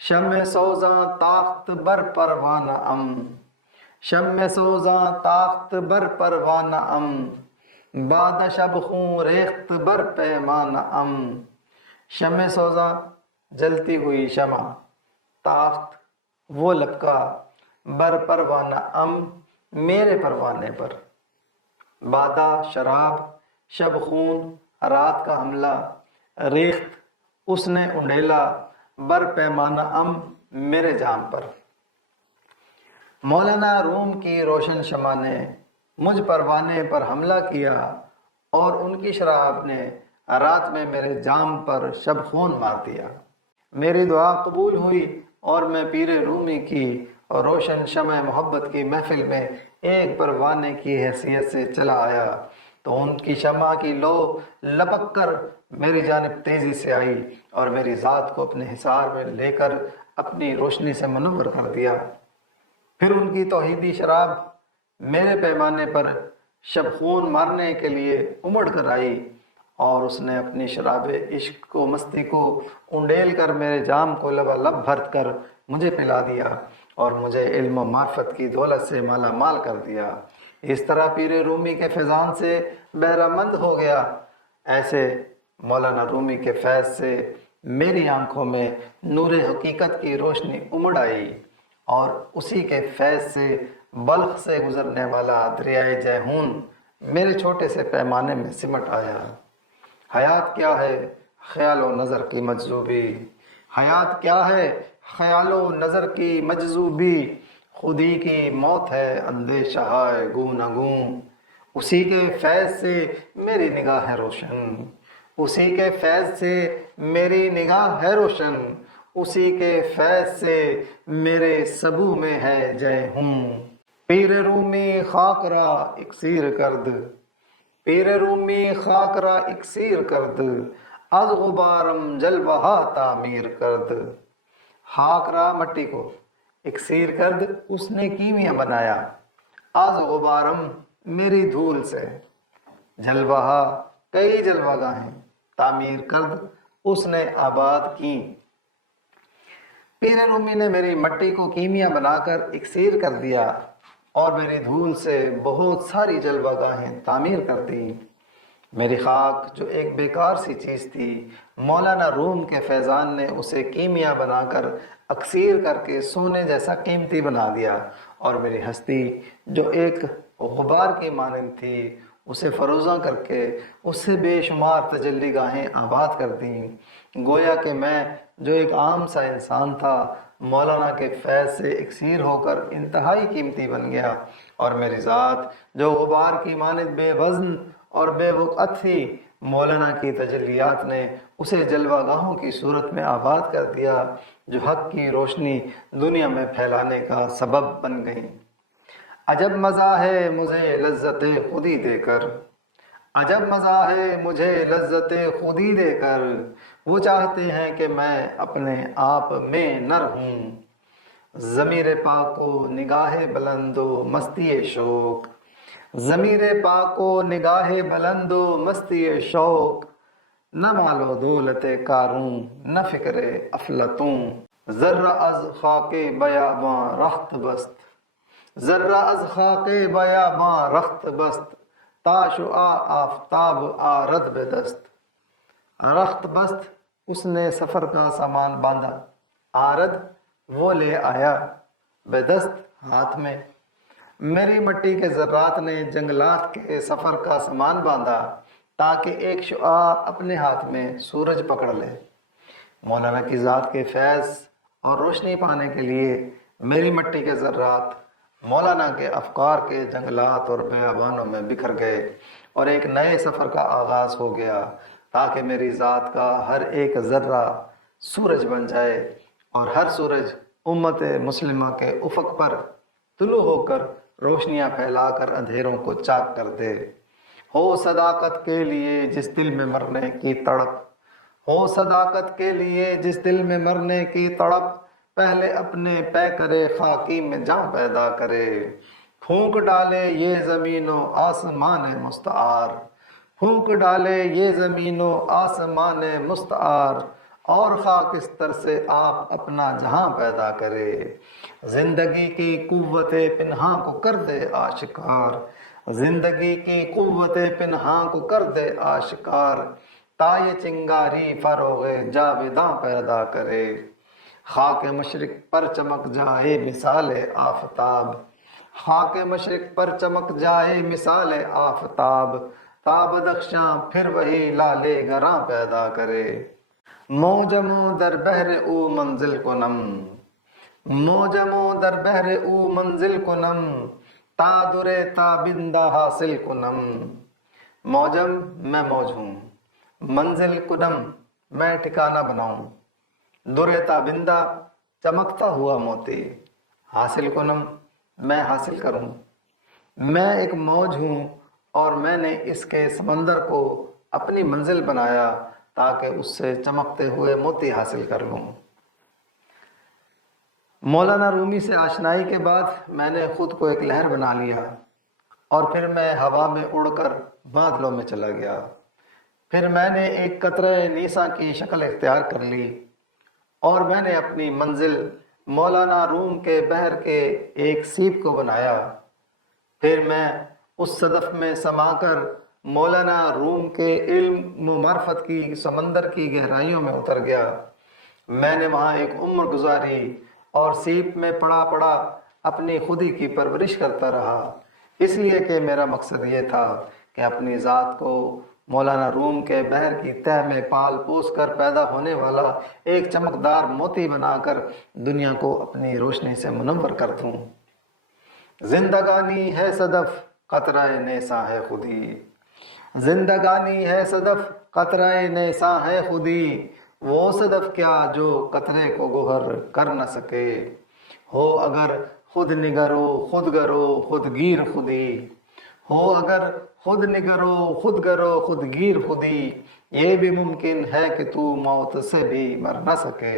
شمع سوزاں تاخت بر پروانہ ام، شمع سوزاں تاخت بر پروانہ ام، باد شب خون ریخت بر پیمانہ ام۔ شمع سوزاں جلتی ہوئی شمع، تاخت وہ لپکا، بر پروانہ ام میرے پروانے پر، بادہ شراب، شب خون رات کا حملہ، ریخت اس نے انڈیلا، بر پیمانہ ام میرے جام پر۔ مولانا روم کی روشن شمع نے مجھ پروانے پر حملہ کیا، اور ان کی شراب نے رات میں میرے جام پر شب خون مار دیا۔ میری دعا قبول ہوئی اور میں پیر رومی کی روشن شمع محبت کی محفل میں ایک پروانے کی حیثیت سے چلا آیا، تو ان کی شمع کی لو لپک کر میری جانب تیزی سے آئی اور میری ذات کو اپنے حصار میں لے کر اپنی روشنی سے منور کر دیا۔ پھر ان کی توحیدی شراب میرے پیمانے پر شب خون مارنے کے لیے امڑ کر آئی، اور اس نے اپنی شراب عشق و مستی کو انڈیل کر میرے جام کو لبالب بھر کر مجھے پلا دیا، اور مجھے علم و معرفت کی دولت سے مالا مال کر دیا۔ اس طرح پیر رومی کے فیضان سے بہرہ مند ہو گیا، ایسے مولانا رومی کے فیض سے میری آنکھوں میں نور حقیقت کی روشنی امڑ آئی، اور اسی کے فیض سے بلخ سے گزرنے والا دریائے جیہون میرے چھوٹے سے پیمانے میں سمٹ آیا۔ حیات کیا ہے خیال و نظر کی مجذوبی، حیات کیا ہے خیال و نظر کی مجذوبی، خودی کی موت ہے اندیشہ ہے گوں نہ گوں، اسی کے فیض سے میری نگاہ ہے روشن، اسی کے فیض سے میری نگاہ ہے روشن، اسی کے فیض سے میرے سبو میں ہے جے ہوں۔ پیر رومی خاک را اکسیر کرد، پیر رومی خاک را اکسیر کرد، از غبارم جلوہ تعمیر کرد۔ خاک را مٹی کو اکسیر کرد اس نے کیمیا بنایا، از غبارم میری دھول سے، جلوہ کئی جلوہ گاہیں، تعمیر کرد اس نے آباد کی۔ پیر رومی نے میری مٹی کو کیمیا بنا کر اکسیر کر دیا، اور میری دھول سے بہت ساری جلوہ گاہیں تعمیر کر دی۔ میری خاک جو ایک بیکار سی چیز تھی، مولانا روم کے فیضان نے اسے کیمیا بنا کر اکسیر کر کے سونے جیسا قیمتی بنا دیا، اور میری ہستی جو ایک غبار کی مانند تھی، اسے فروزاں کر کے اس سے بے شمار تجلی گاہیں آباد کر دیں۔ گویا کہ میں جو ایک عام سا انسان تھا، مولانا کے فیض سے اکسیر ہو کر انتہائی قیمتی بن گیا، اور میری ذات جو غبار کی مانند بے وزن اور بے وقعت تھی، مولانا کی تجلیات نے اسے جلوہ گاہوں کی صورت میں آباد کر دیا، جو حق کی روشنی دنیا میں پھیلانے کا سبب بن گئی۔ عجب مزہ ہے مجھے لذت خودی دے کر، عجب مزہ ہے مجھے لذت خودی دے کر، وہ چاہتے ہیں کہ میں اپنے آپ میں نر ہوں، ضمیر پاک و نگاہ بلند و مستی شوق، ضمیر پاک و نگاہ بلند و مستی شوق، نہ مال و دولت کاروں نہ فکر افلاطوں، ذرہ از خاک بیاباں رخت بست، ذرہ از خاک بیاباں رخت بست، تا شعاع آفتاب آرد بے دست۔ رخت بست اس نے سفر کا سامان باندھا، آرد وہ لے آیا، بے دست ہاتھ میں۔ میری مٹی کے ذرات نے جنگلات کے سفر کا سامان باندھا، تاکہ ایک شعاع اپنے ہاتھ میں سورج پکڑ لے۔ مولانا کی ذات کے فیض اور روشنی پانے کے لیے میری مٹی کے ذرات مولانا کے افکار کے جنگلات اور بیابانوں میں بکھر گئے، اور ایک نئے سفر کا آغاز ہو گیا، تاکہ میری ذات کا ہر ایک ذرہ سورج بن جائے، اور ہر سورج امت مسلمہ کے افق پر طلوع ہو کر روشنیاں پھیلا کر اندھیروں کو چاک کر دے۔ ہو صداقت کے لیے جس دل میں مرنے کی تڑپ، ہو صداقت کے لیے جس دل میں مرنے کی تڑپ، پہلے اپنے پیکرے خاکی میں جان پیدا کرے، پھونک ڈالے یہ زمین و آسمان مستعار، پھونک ڈالے یہ زمین و آسمان مستعار، اور خاکستر سے آپ اپنا جہاں پیدا کرے، زندگی کی قوت پنہاں کو کر دے آشکار، زندگی کی قوت پنہاں کو کر دے آشکار، تا یہ چنگاری فروغ جاویداں پیدا کرے، خاک مشرق پر چمک جائے مثال آفتاب، خاک مشرق پر چمک جائے مثال آفتاب، تا بدخشاں پھر وہی لالے گراں پیدا کرے، موجموں در بحر او منزل کنم، موجموں در بحر او منزل کنم، تا در تابندہ حاصل کنم، موجم میں موج ہوں، منزل کنم میں ٹھکانہ بناؤں، در تابندہ چمکتا ہوا موتی، حاصل کنم میں حاصل کروں، میں ایک موج ہوں اور میں نے اس کے سمندر کو اپنی منزل بنایا تاکہ اس سے چمکتے ہوئے موتی حاصل کر لوں۔ مولانا رومی سے آشنائی کے بعد میں نے خود کو ایک لہر بنا لیا اور پھر میں ہوا میں اڑ کر بادلوں میں چلا گیا، پھر میں نے ایک قطرہ نیسا کی شکل اختیار کر لی اور میں نے اپنی منزل مولانا روم کے بحر کے ایک سیپ کو بنایا، پھر میں اس صدف میں سما کر مولانا روم کے علم و معرفت کی سمندر کی گہرائیوں میں اتر گیا، میں نے وہاں ایک عمر گزاری اور سیپ میں پڑا پڑا اپنی خودی کی پرورش کرتا رہا، اس لیے کہ میرا مقصد یہ تھا کہ اپنی ذات کو مولانا روم کے بحر کی تہ میں پال پوس کر پیدا ہونے والا ایک چمکدار موتی بنا کر دنیا کو اپنی روشنی سے منور کر دوں۔ زندگانی ہے صدف قطرہ نیساں ہے خودی، زندگانی ہے صدف قطرہ نیساں ہے خودی، وہ صدف کیا جو قطرے کو گوہر کر نہ سکے، ہو اگر خود نگرو خود گرو خود گیر خودی، ہو اگر خود نگرو خود گرو خود گیر خودی، یہ بھی ممکن ہے کہ تو موت سے بھی مر نہ سکے۔